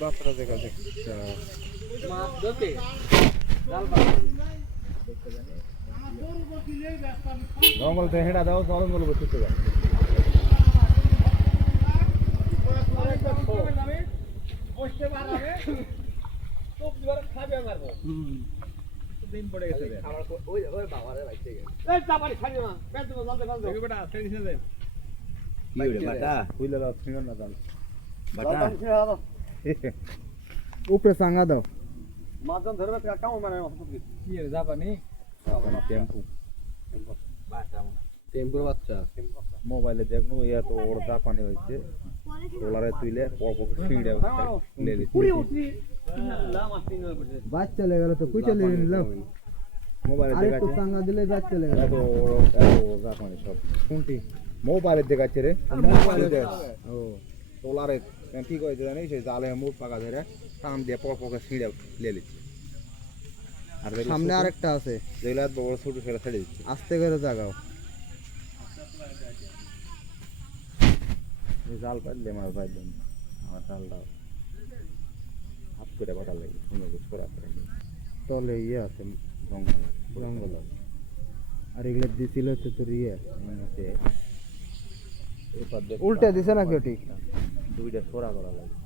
বাচ্চারা দেখা যাচ্ছে মাছ ধরতে জাল জঙ্গল থেকে হেঁটা দাও জঙ্গল করতে যায় দিন পড়ে গেছে উপরে চাঙ্গা দাও মাছ ধরবে কেমন মানে কি জাপানি টেম্পু টেম্পুর বাচ্চা মোবাইলে দেখনো ইয়া তো ওর জাপানি হয়েছে ডলারে তুইলে পরপর সিঁড়ে বাচ্চা লেগে গেল তো কুইটা লেগে নিল মোবাইলে আরেকটু দেখাচ্ছে চাঙ্গা দিলে বাচ্চা লেগে গেল এত জাপানি সব কোনটি মোবাইলে দেখাচ্ছে রে মোবাইলে ও ডলারে কি কয়েছে জানি সেই জালে মুখ পাকা ধরে টান দিয়ে পরপর সিঁড়ে লেলিচ্ছে আর সামনে আরেকটা আছে যেগুলো বড় ছোট সেটা ছেড়ে দিচ্ছে আস্তে করে জাগাও জাল পাইলে মাছ পাইলাম আমার জালটা হাত করে বাটা লাগে সুন্দর করে ছড়া করে তলে ইয়ে আছে জঙ্গল জঙ্গল আছে আর এগুলো দিছিল হচ্ছে তোর ইয়ে উল্টে দিছে নাকি ওটি দুইটা ছড়া করা লাগে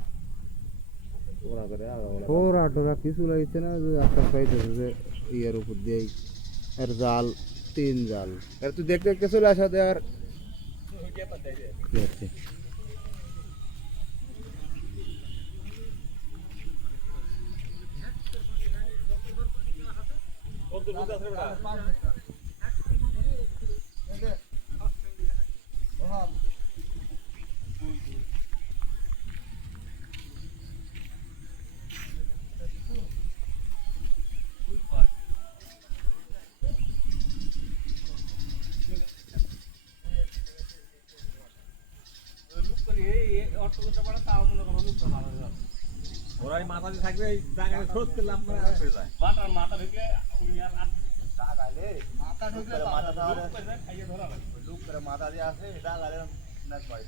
ছড়া করে ওরা টোরা কিছু লাগছে না যে একটা পাইতেছে যে ইয়ের উপর দিয়েই আর জাল 3 জাল আর তুই দেখতে দেখতে চলে আসা আর কি হচ্ছে ওরাই মাথা দিয়ে থাকবে এই জায়গায় সরতে লাভ করে আর হয়ে যায় মাথা ঢুকলে মাথা ঢুকলে মাথা ধরে খাইয়ে ধরা লুক করে মাথা দিয়ে আসে এটা গালে নাচ পাই